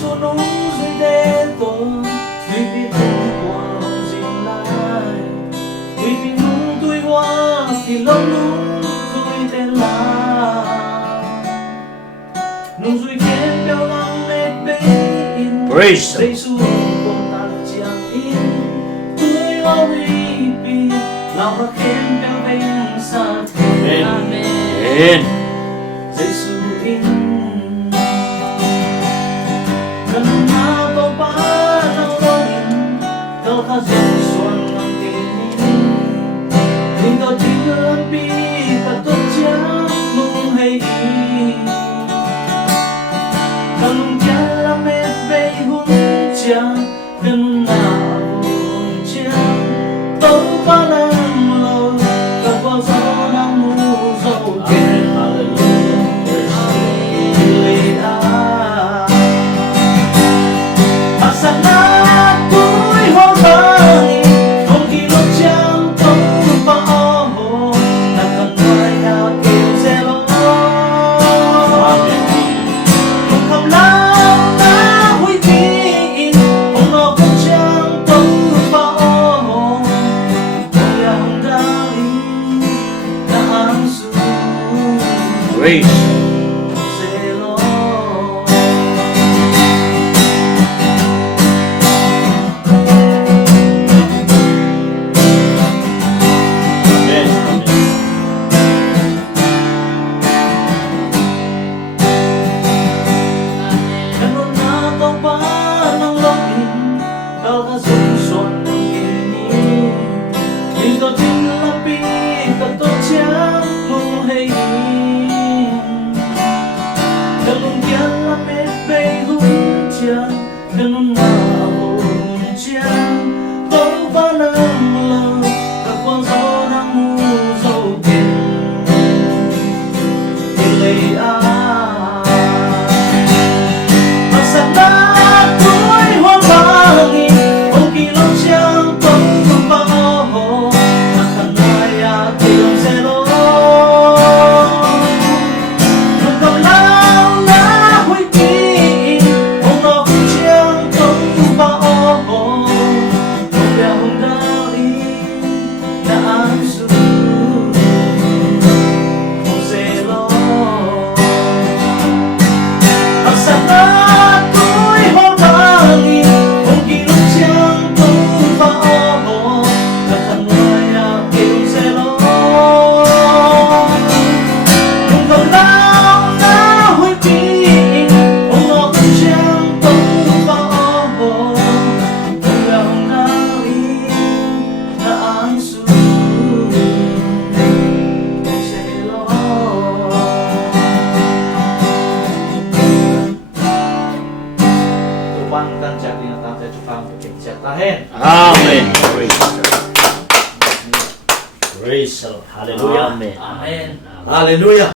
số nung dưới đê tôi tuy biết không qua lòng riêng lại tuy biết nung tôi hoa thì lâu nung rồi tên là nung rồi khen béo lăng nét bên dây xuống còn tạt chẳng in tôi lo đi lòng nó khen béo bên xa Amen. Giêsu in cần na to pa nang longin kau ka suan ngang tinin rin to tingan pi ka to cha mung hay kan cha la met bay hun cha kan na hun cha to pa nang lo ka qua gió nang mu dâu kề Grace. Ganun nga ako dyan Tao ba ng love Kapwanso ng muso din Ilay Masana ako'y humangin Kung kilong siyang pagpapaho Nakanaya kilang selo Nung kamlang na ako'y tiin Kung ako dan jadi nanti tukang pecah tahen. Amen. Praise the Lord. Hallelujah. Amen. Hallelujah.